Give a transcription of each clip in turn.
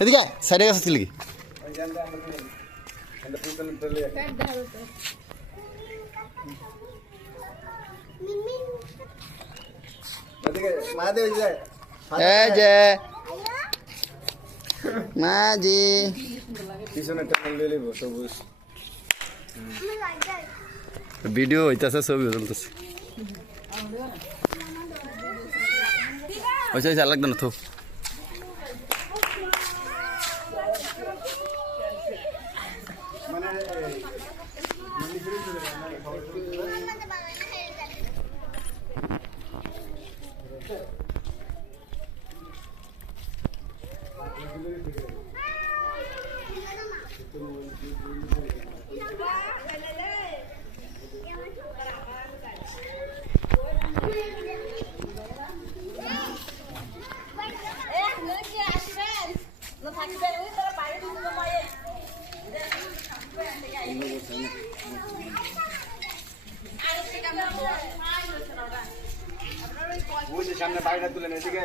এদিকে সাইডে গেছে কি এই যে মাঝি পিছনে সবুজ ভিডিও হইতেছে ছবি চলতেছে ওইসা লাগতো না তো সামনে বাইরে তুলে এদিকে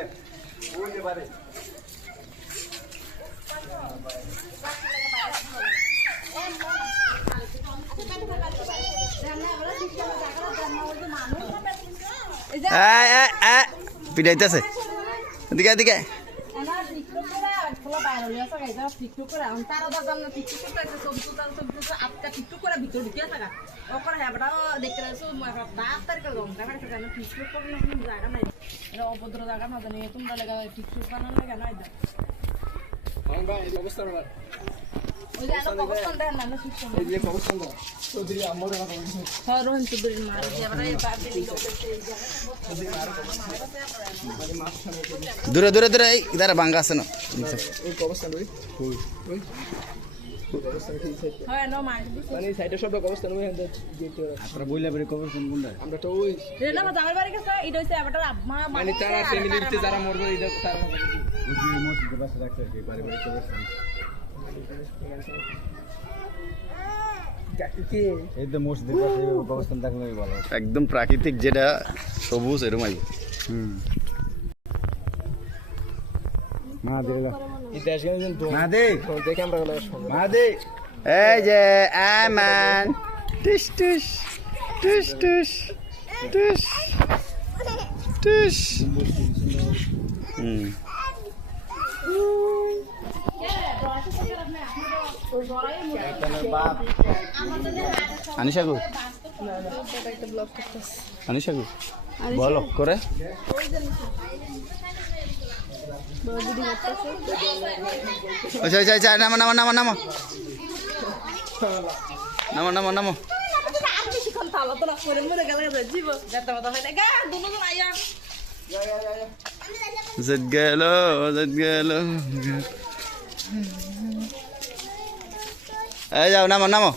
বুঝতে পারে পিটাইতেছে এদিকে এদিকে অভদ্র জায়গা না জানি তোমরা লেগা টিকটক বানানো লেগা না ওই যে অবস্থান দেন না সিস্টেম এই যে অবস্থান দাও চৌধুরী আমার কথা বলছো হ্যাঁ রোহন চৌধুরী মার যে আমরা এই বাপে দূরে দূরে দূরে এই ইদারা ভাঙ্গা আছে না ওই অবস্থান ওই ওই অবস্থান কি সাইড হ্যাঁ নো মার মানে সাইডে সব অবস্থান ওই হ্যান্ড যেতে আপনারা বইলা বইরে কবর কোনটা আমরা তো ওই রেনা মা জামাই বাড়ি গেছে এটা হইছে আবার আম্মা মানে তারা ফ্যামিলিতে যারা মরবে এটা তারা ওই মসজিদের পাশে রাখতে কি বাড়ি বাড়ি কবর এই তো মসজিদের পাশে অবস্থান থাকলেই ভালো একদম প্রাকৃতিক যেটা সবুজ এরকম আইব মা দেলা ইতিহাস জ্ঞান তো মা দে দেখে আমরা গেল মা দে এই যে আমান টিস টিস টিস টিস টিস টিস আনিশা গো আনিশা গো বলো করে আচ্ছা আচ্ছা আচ্ছা নামো নামো নামো নামো নামো নামো নামো জেদ গেল জেদ গেল এই যাও নামো নামো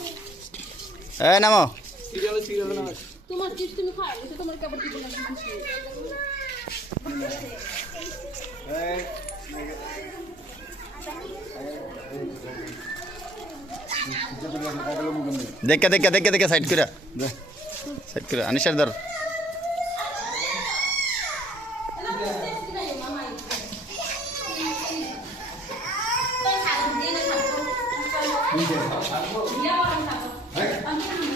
এই নামো তোমার চিজ তুমি খাও তোমার কাপড় কি বলে দেখে দেখে দেখে দেখে সাইড করে সাইড করে আনিশার ধর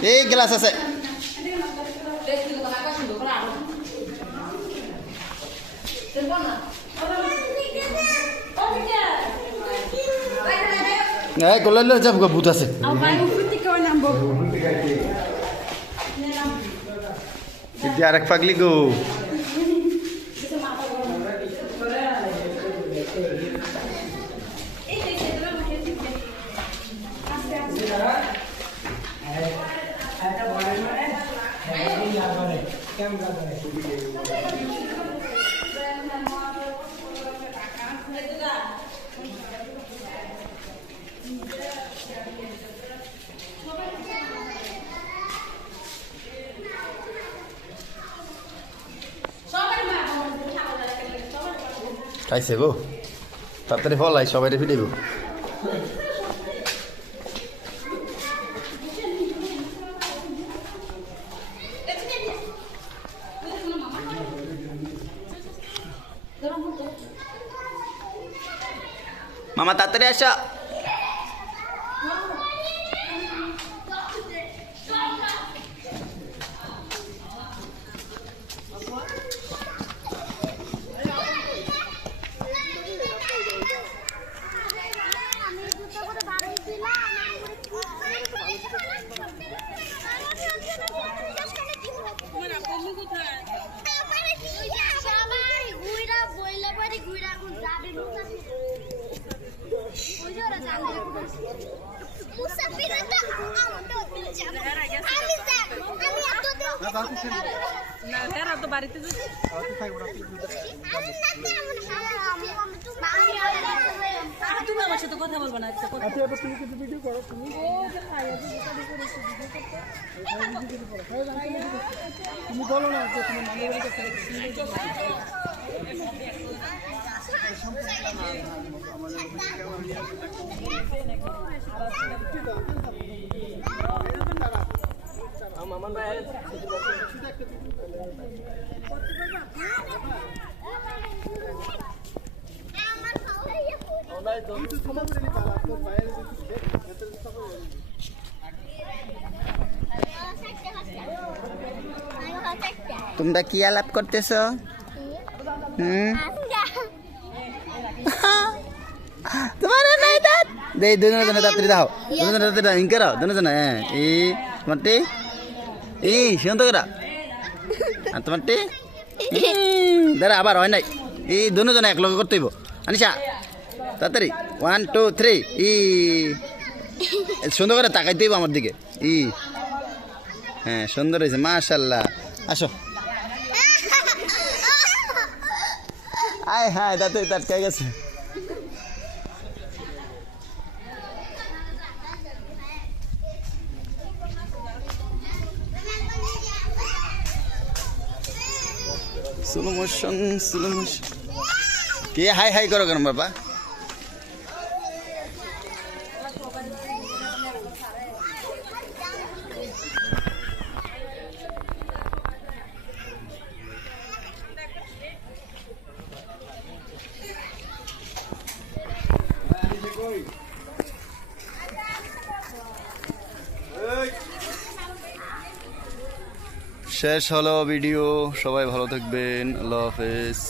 এই গ্লাস আছে এই কলাইলে যাব গো ভূত আছে ইতি আরেক পাগলি গো খাইছে গো তাড়াতাড়ি ফলাই সবাই ফিরে গো মামা তাড়াতাড়ি আসো। বাড়িতে তুমি আমার সাথে কথা বলবো না আচ্ছা আচ্ছা এবার তুমি কিছু ভিডিও করো তুমি তুমি বলো না যে তুমি মামির বাড়িতে তোমরা কি আলাপ করতেছো? তোমার নাই দাঁত দে দুজনে তাড়াতাড়ি দাও, দুজনে তাড়াতাড়ি ইনকে দাও, দুজনে হ্যাঁ এই তোমারটি এই শুনতো করা আর তোমারটি দাঁড়া আবার হয় নাই এই দুজনে এক লগে করতে হইব। আনিশা তাড়াতাড়ি 1 2 3 ই সুন্দর করে তাকাইতে হইব আমার দিকে ই হ্যাঁ সুন্দর হয়েছে মাশাল্লাহ। আসো আয় হ্যাঁ দাঁতে তাটকাই গেছে। স্লো মোশন কে হাই হাই করো কেন বাবা? শেষ হলো ভিডিও, সবাই ভালো থাকবেন, আল্লাহ হাফেজ।